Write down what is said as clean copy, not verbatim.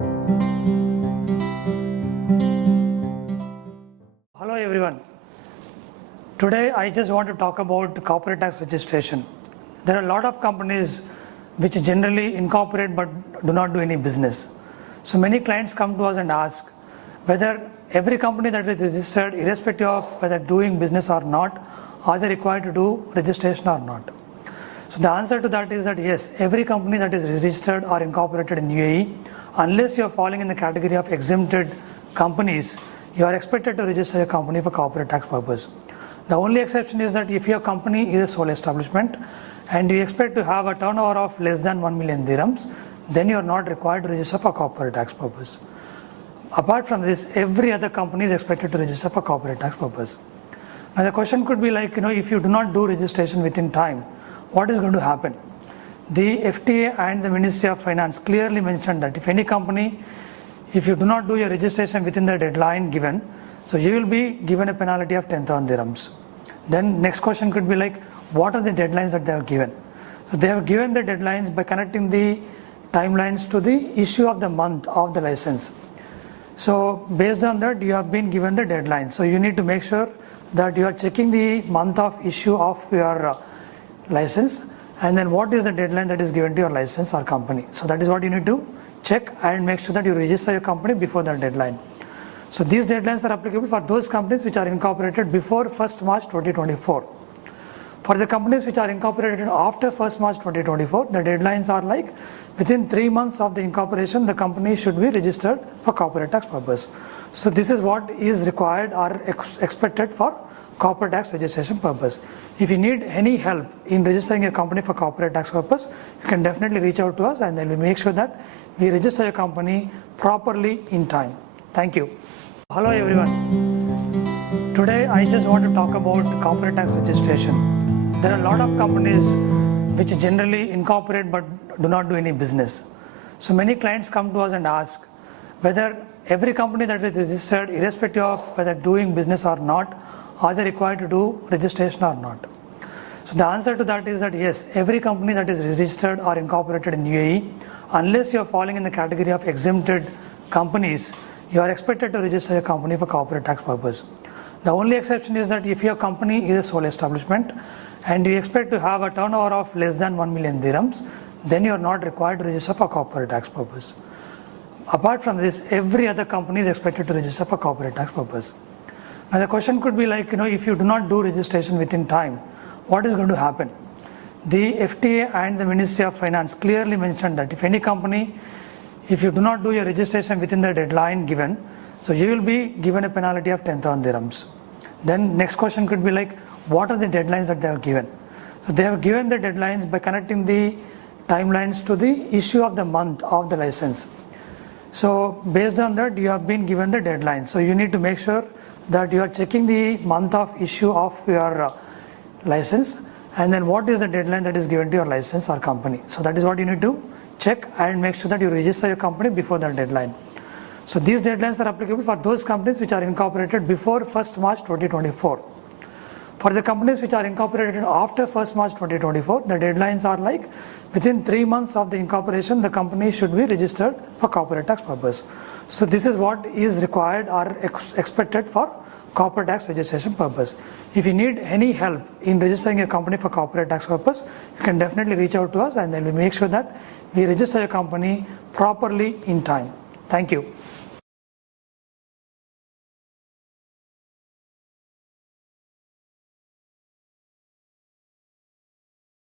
Hello everyone. Today I just want to talk about corporate tax registration. There are a lot of companies which generally incorporate but do not do any business. So many clients come to us and ask whether every company that is registered, irrespective of whether doing business or not, are they required to do registration or not. So the answer to that is that yes, every company that is registered or incorporated in UAE, unless you are falling in the category of exempted companies, you are expected to register your company for corporate tax purpose. The only exception is that if your company is a sole establishment and you expect to have a turnover of less than 1 million dirhams, then you are not required to register for corporate tax purpose. Apart from this, every other company is expected to register for corporate tax purpose. Now the question could be like, if you do not do registration within time, what is going to happen? The FTA and the Ministry of Finance clearly mentioned that if any company, if you do not do your registration within the deadline given, so you will be given a penalty of 10,000 dirhams. Then next question could be like, what are the deadlines that they have given? So they have given the deadlines by connecting the timelines to the issue of the month of the license. So based on that, you have been given the deadline. So you need to make sure that you are checking the month of issue of your license, and then what is the deadline that is given to your license or company. So that is what you need to check and make sure that you register your company before that deadline. So these deadlines are applicable for those companies which are incorporated before 1st March 2024. For the companies which are incorporated after 1st March 2024, the deadlines are like within 3 months of the incorporation, the company should be registered for corporate tax purpose. So this is what is required or expected for corporate tax registration purpose. If you need any help in registering your company for corporate tax purpose, you can definitely reach out to us and then we make sure that we register your company properly in time. Thank you. Hello everyone. Today I just want to talk about corporate tax registration. There are a lot of companies which generally incorporate but do not do any business. So many clients come to us and ask whether every company that is registered, irrespective of whether doing business or not, are they required to do registration or not. So the answer to that is that yes, every company that is registered or incorporated in UAE, unless you are falling in the category of exempted companies, you are expected to register your company for corporate tax purpose. The only exception is that if your company is a sole establishment and you expect to have a turnover of less than 1 million dirhams, then you are not required to register for corporate tax purpose. Apart from this, every other company is expected to register for corporate tax purpose. Now the question could be like, if you do not do registration within time, what is going to happen? The FTA and the Ministry of Finance clearly mentioned that if any company, if you do not do your registration within the deadline given, so you will be given a penalty of 10,000 dirhams. Then next question could be like, what are the deadlines that they have given? So they have given the deadlines by connecting the timelines to the issue of the month of the license. So based on that, you have been given the deadline. So you need to make sure that you are checking the month of issue of your license, and then what is the deadline that is given to your license or company. So that is what you need to check and make sure that you register your company before that deadline. So these deadlines are applicable for those companies which are incorporated before 1st March 2024. For the companies which are incorporated after 1st March 2024, the deadlines are like within 3 months of the incorporation, the company should be registered for corporate tax purpose. So this is what is required or expected for corporate tax registration purpose. If you need any help in registering your company for corporate tax purpose, you can definitely reach out to us and then we make sure that we register your company properly in time. Thank you.